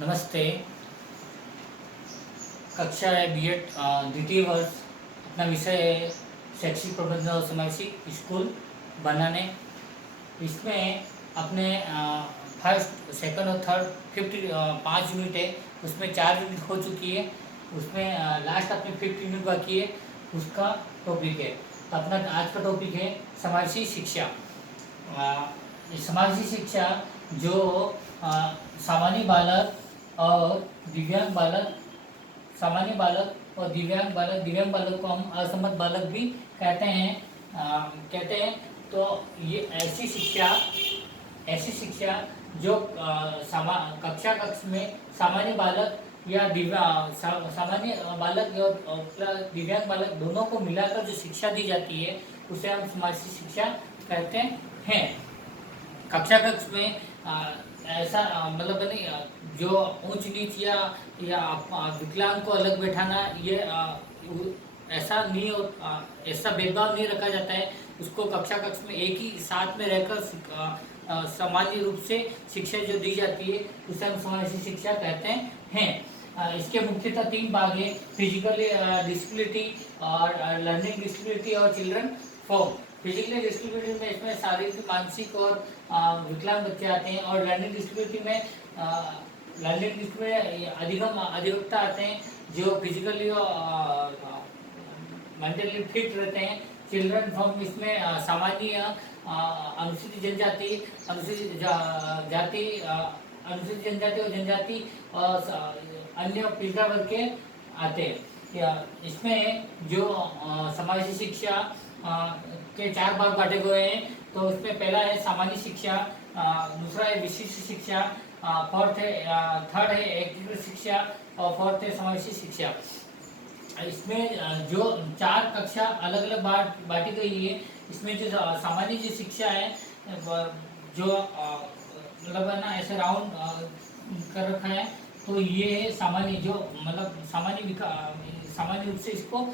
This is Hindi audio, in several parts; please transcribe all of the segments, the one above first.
नमस्ते। कक्षा है बीएड द्वितीय वर्ष। अपना विषय है शैक्षिक प्रबंधन और समावेशी स्कूल बनाने। इसमें अपने फर्स्ट सेकंड और थर्ड फिफ्थ 5 यूनिट है, उसमें 4 यूनिट हो चुकी है। उसमें लास्ट अपने फिफ्थ यूनिट बाकी है, उसका टॉपिक है। तो अपना आज का टॉपिक है समावेशी शिक्षा। समावेशी शिक्षा जो सामान्य बालक और दिव्यांग बालक, सामान्य बालक और दिव्यांग बालक को हम असमर्थ बालक भी कहते हैं। तो ये ऐसी शिक्षा जो कक्षा में सामान्य बालक या सामान्य बालक और दिव्यांग बालक दोनों को मिलाकर जो शिक्षा दी जाती है उसे हम समावेशी शिक्षा कहते हैं। कक्ष में ऐसा मतलब नहीं, जो ऊंच नीच या विकलांग को अलग बैठाना, ये ऐसा नहीं ऐसा भेदभाव नहीं रखा जाता है। उसको कक्ष में एक ही साथ में रहकर सामान्य रूप से शिक्षा जो दी जाती है उसे हम समावेशी शिक्षा कहते हैं। इसके मुख्यतः 3 भाग है: फिजिकल डिसेबिलिटी और लर्निंग डिसेबिलिटी और चिल्ड्रन फॉर्म। फिजिकली डिसेबिलिटी में इसमें शारीरिक, मानसिक और विकलांग बच्चे आते हैं। और लर्निंग डिसेबिलिटी में अधिवक्ता आते हैं जो फिजिकली और मेंटली फिट रहते हैं। चिल्ड्रन फॉर्म इसमें सामान्य, अनुसूचित जनजाति, अनुसूचित जनजाति और जनजाति और अन्य पिछड़ा वर्ग के आते हैं। इसमें जो समावेशी शिक्षा के 4 भाग बांटे गए हैं। तो उसमें पहला है सामान्य शिक्षा, दूसरा है विशिष्ट शिक्षा, थर्ड है एकीकृत शिक्षा और फोर्थ है समावेशी शिक्षा। इसमें जो 4 कक्षा अलग अलग बांटी गई है। इसमें जो सामान्य जो शिक्षा है, जो मतलब है ना, ऐसे राउंड कर रखा है। तो ये सामान्य, जो मतलब सामान्य रूप से इसको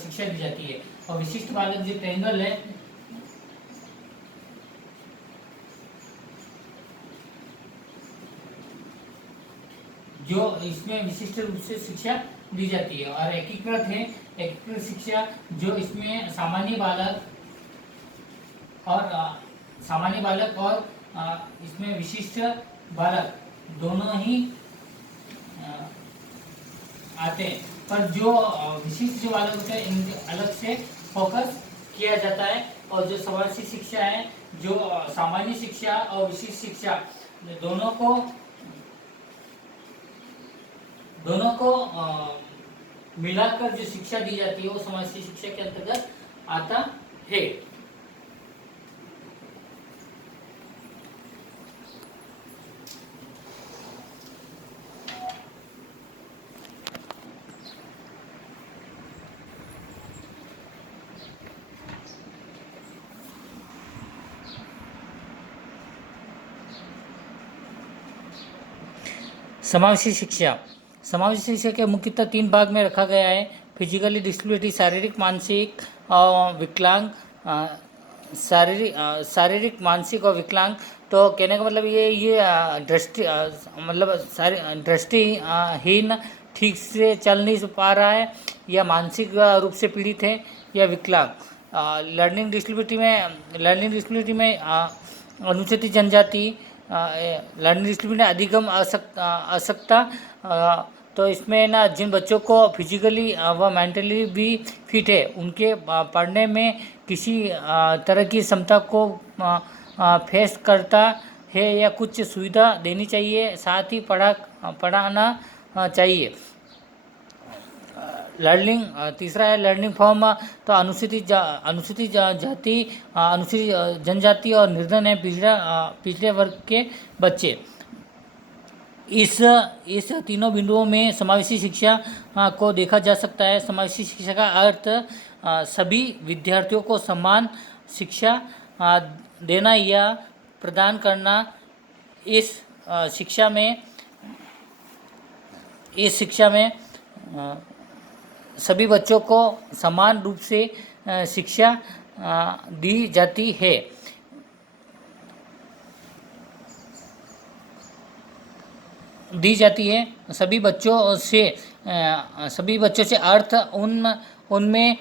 शिक्षा दी जाती है। और विशिष्ट बालक जो ट्रायंगल है, जो इसमें विशिष्ट रूप से शिक्षा दी जाती है। और एकीकृत है, एकीकृत शिक्षा जो इसमें सामान्य बालक और इसमें विशिष्ट बालक दोनों ही आते हैं। पर जो विशिष्ट जो बालक होते हैं इनके अलग से फोकस किया जाता है। और जो समावेशी शिक्षा है, जो सामान्य शिक्षा और विशिष्ट शिक्षा दोनों को मिलाकर जो शिक्षा दी जाती है वो समावेशी शिक्षा के अंतर्गत आता है। समावेशी शिक्षा के मुख्यतः 3 भाग में रखा गया है: फिजिकली डिसेबिलिटी, शारीरिक मानसिक और विकलांग। शारीरिक मानसिक और विकलांग, तो कहने का मतलब ये दृष्टि मतलब दृष्टिहीन, ठीक से चल नहीं पा रहा है, या मानसिक रूप से पीड़ित है, या विकलांग। लर्निंग डिसेबिलिटी में अनुसूचित जनजाति, लर्निंग डिसेबिलिटी में अधिगम असक्ता। तो इसमें ना जिन बच्चों को फिजिकली व मेंटली भी फिट है, उनके पढ़ने में किसी तरह की क्षमता को फेस करता है या कुछ सुविधा देनी चाहिए, साथ ही पढ़ाना चाहिए। तीसरा है लर्निंग फॉर्म। तो अनुसूचित जाति, अनुसूचित जनजाति और निर्धन है पिछड़े वर्ग के बच्चे। इस तीनों बिंदुओं में समावेशी शिक्षा को देखा जा सकता है। समावेशी शिक्षा का अर्थ सभी विद्यार्थियों को समान शिक्षा देना या प्रदान करना। इस शिक्षा में सभी बच्चों को समान रूप से शिक्षा दी जाती है। दी जाती है। सभी बच्चों से अर्थ उनमें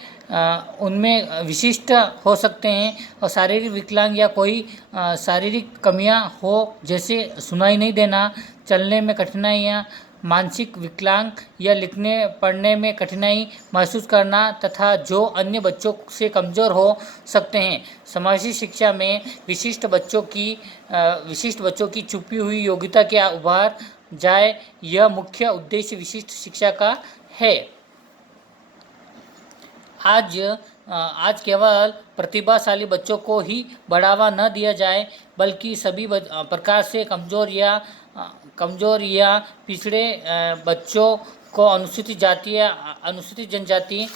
उनमें विशिष्ट हो सकते हैं और शारीरिक विकलांग या कोई शारीरिक कमियां हो, जैसे सुनाई नहीं देना, चलने में कठिनाइयां, मानसिक विकलांग या लिखने पढ़ने में कठिनाई महसूस करना, तथा जो अन्य बच्चों से कमज़ोर हो सकते हैं। समावेशी शिक्षा में विशिष्ट बच्चों की छुपी हुई योग्यता के उभार जाए, यह मुख्य उद्देश्य विशिष्ट शिक्षा का है। आज केवल प्रतिभाशाली बच्चों को ही बढ़ावा न दिया जाए, बल्कि सभी प्रकार से कमज़ोर या पिछड़े बच्चों को अनुसूचित जनजाति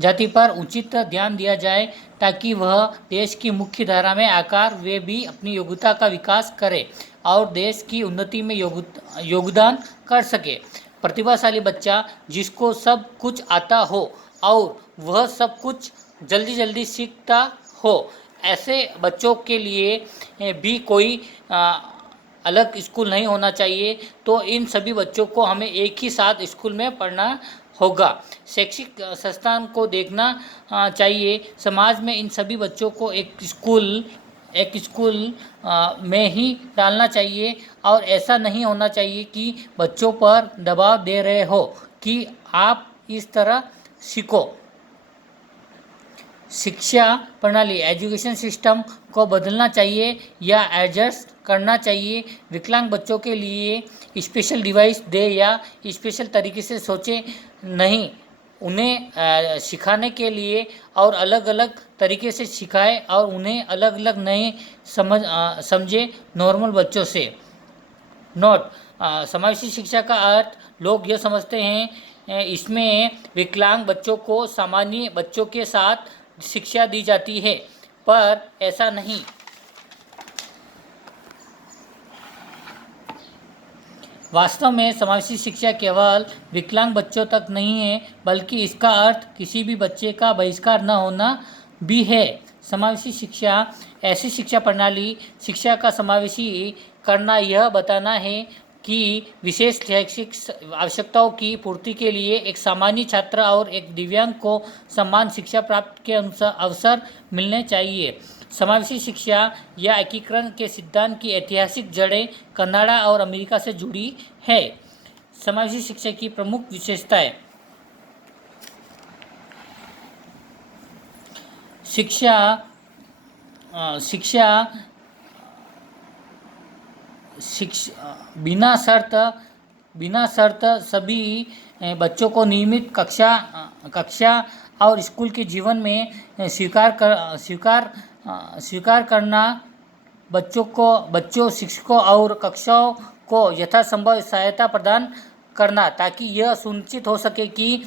जाति पर उचित ध्यान दिया जाए, ताकि वह देश की मुख्य धारा में आकर वे भी अपनी योग्यता का विकास करें और देश की उन्नति में योगदान कर सके। प्रतिभाशाली बच्चा जिसको सब कुछ आता हो और वह सब कुछ जल्दी सीखता हो, ऐसे बच्चों के लिए भी कोई अलग स्कूल नहीं होना चाहिए। तो इन सभी बच्चों को हमें एक ही साथ स्कूल में पढ़ना होगा। शैक्षिक संस्थान को देखना चाहिए। समाज में इन सभी बच्चों को एक स्कूल में ही डालना चाहिए और ऐसा नहीं होना चाहिए कि बच्चों पर दबाव दे रहे हो कि आप इस तरह सीखो। शिक्षा प्रणाली एजुकेशन सिस्टम को बदलना चाहिए या एडजस्ट करना चाहिए। विकलांग बच्चों के लिए स्पेशल डिवाइस दे या स्पेशल तरीके से सोचे नहीं, उन्हें सिखाने के लिए और अलग अलग तरीके से सिखाए और उन्हें अलग अलग नए समझे नॉर्मल बच्चों से। नोट: समावेशी शिक्षा का अर्थ लोग यह समझते हैं इसमें विकलांग बच्चों को सामान्य बच्चों के साथ शिक्षा दी जाती है, पर ऐसा नहीं। वास्तव में समावेशी शिक्षा केवल विकलांग बच्चों तक नहीं है, बल्कि इसका अर्थ किसी भी बच्चे का बहिष्कार न होना भी है। समावेशी शिक्षा ऐसी शिक्षा प्रणाली शिक्षा का समावेशी करना यह बताना है कि विशेष शैक्षिक आवश्यकताओं की पूर्ति के लिए एक सामान्य छात्र और एक दिव्यांग को समान शिक्षा प्राप्त के अवसर मिलने चाहिए। समावेशी शिक्षा या एकीकरण के सिद्धांत की ऐतिहासिक जड़ें कनाडा और अमेरिका से जुड़ी है। समावेशी शिक्षा की प्रमुख विशेषताएं: बिना शर्त सभी बच्चों को नियमित कक्षा और स्कूल के जीवन में स्वीकार करना, बच्चों शिक्षकों और कक्षाओं को यथासंभव सहायता प्रदान करना, ताकि यह सुनिश्चित हो सके कि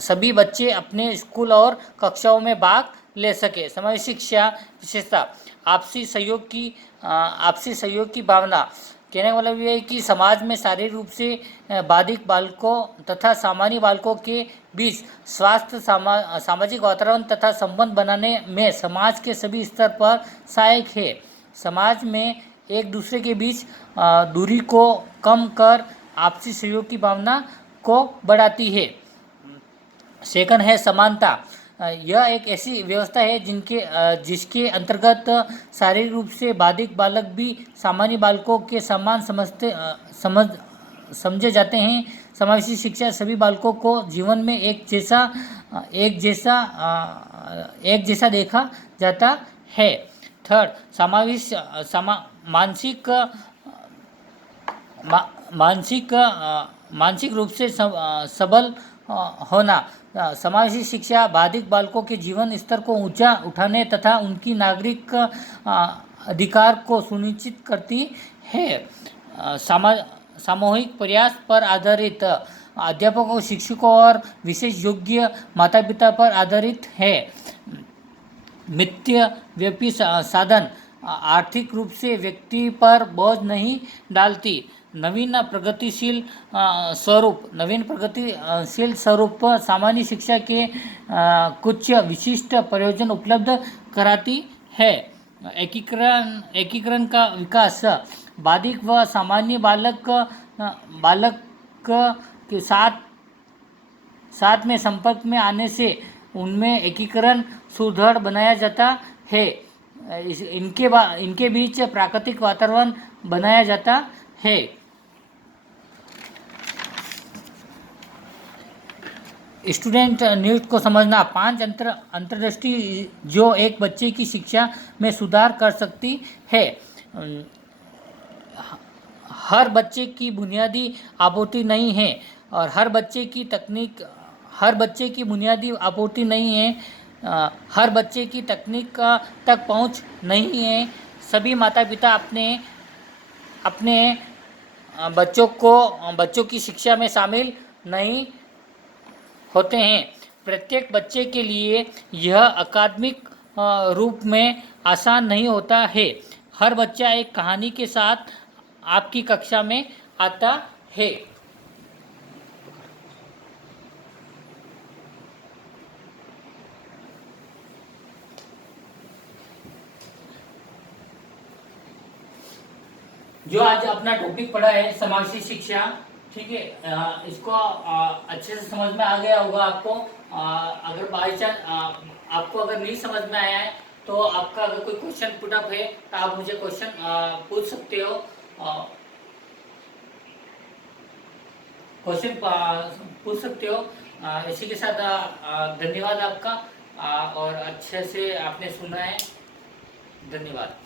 सभी बच्चे अपने स्कूल और कक्षाओं में भाग ले सके। समावेशी शिक्षा विशेषता: आपसी सहयोग की भावना। कहने वाला ये है कि समाज में शारीरिक रूप से बाधित बालकों तथा सामान्य बालकों के बीच स्वास्थ्य, सामाजिक वातावरण तथा संबंध बनाने में समाज के सभी स्तर पर सहायक है। समाज में एक दूसरे के बीच दूरी को कम कर आपसी सहयोग की भावना को बढ़ाती है। सेकंड है समानता। यह एक ऐसी व्यवस्था है जिसके अंतर्गत शारीरिक रूप से बाधित बालक भी सामान्य बालकों के समान समझे जाते हैं। समावेशी शिक्षा सभी बालकों को जीवन में एक जैसा देखा जाता है। थर्ड, मानसिक रूप से सबल होना। समावेशी शिक्षा बाधित बालकों के जीवन स्तर को ऊंचा उठाने तथा उनकी नागरिक अधिकार को सुनिश्चित करती है। सामूहिक प्रयास पर आधारित, अध्यापकों, शिक्षकों और विशेष योग्य माता पिता पर आधारित है। मितव्ययी साधन आर्थिक रूप से व्यक्ति पर बोझ नहीं डालती। नवीन प्रगतिशील स्वरूप सामान्य शिक्षा के कुछ विशिष्ट प्रयोजन उपलब्ध कराती है। एकीकरण का विकास बाधिक व सामान्य बालक के साथ में संपर्क में आने से उनमें एकीकरण सुदृढ़ बनाया जाता है। इनके बीच प्राकृतिक वातावरण बनाया जाता है। स्टूडेंट नीड्स को समझना। 5 अंतर्दृष्टि जो एक बच्चे की शिक्षा में सुधार कर सकती है। हर बच्चे की बुनियादी आपूर्ति नहीं है और हर बच्चे की बुनियादी आपूर्ति नहीं है। हर बच्चे की तकनीक तक पहुंच नहीं है। सभी माता पिता अपने बच्चों की शिक्षा में शामिल नहीं होते हैं। प्रत्येक बच्चे के लिए यह अकादमिक रूप में आसान नहीं होता है। हर बच्चा एक कहानी के साथ आपकी कक्षा में आता है। जो आज अपना टॉपिक पढ़ा है समावेशी शिक्षा, ठीक है, इसको अच्छे से समझ में आ गया होगा आपको। अगर बाई चांस आपको अगर नहीं समझ में आया है तो आपका अगर कोई क्वेश्चन पुटअप है तो आप मुझे क्वेश्चन पूछ सकते हो। इसी के साथ धन्यवाद आपका, और अच्छे से आपने सुना है। धन्यवाद।